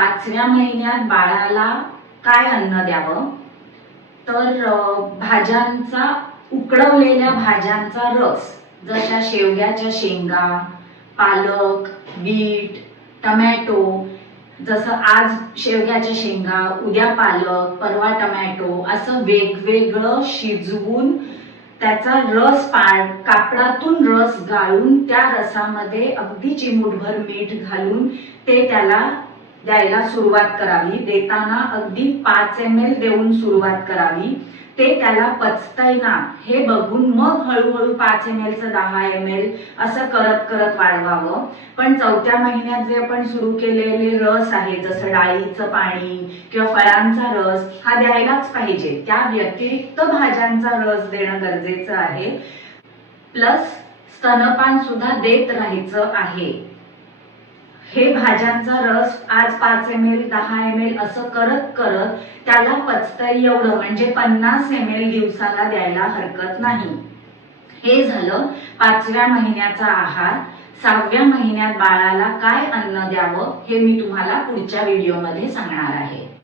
5व्या महिन्यात बाळाला काय अन्न द्यावं, तर भाज्यांचा, उकडवलेल्या भाज्यांचा रस, जशा शेवग्याच्या शेंगा, पालक, बीट, टमॅटो, जसं आज शेवग्याच्या शेंगा, उद्या पालक, परवा टमॅटो, असं वेगवेगळं शिजवून त्याचा रस कापडातून रस गाळून त्या रसामध्ये अगदी चिमूटभर मीठ घालून ते त्याला द्यायला सुरुवात करावी। देताना अगदी 5 ml देऊन सुरुवात करावी। ते त्याला पचतंय ना हे बघून मग हळूहळू 5 ml चं 10 ml असं करत करत वाढवावं। पण 4थ्या महिन्यात जे आपण सुरू केलेले रस आहे, जसं डाळीचं पाणी किंवा फळांचा रस, हा द्यायलाच पाहिजे। त्या व्यतिरिक्त भाज्यांचा रस देणं गरजेचं आहे। प्लस स्तनपान सुद्धा देत राहायचं आहे। हे भाज्यांचा रस आज 5 ml 10 ml असं करत करत त्याला पचतंय एवढं, म्हणजे 50 ml दिवसाला द्यायला हरकत नाही। हे झालं 5व्या महिन्याचा आहार। 6व्या महिन्यात बाळाला काय अन्न द्यावं हे मी तुम्हाला पुढच्या व्हिडिओमध्ये सांगणार आहे।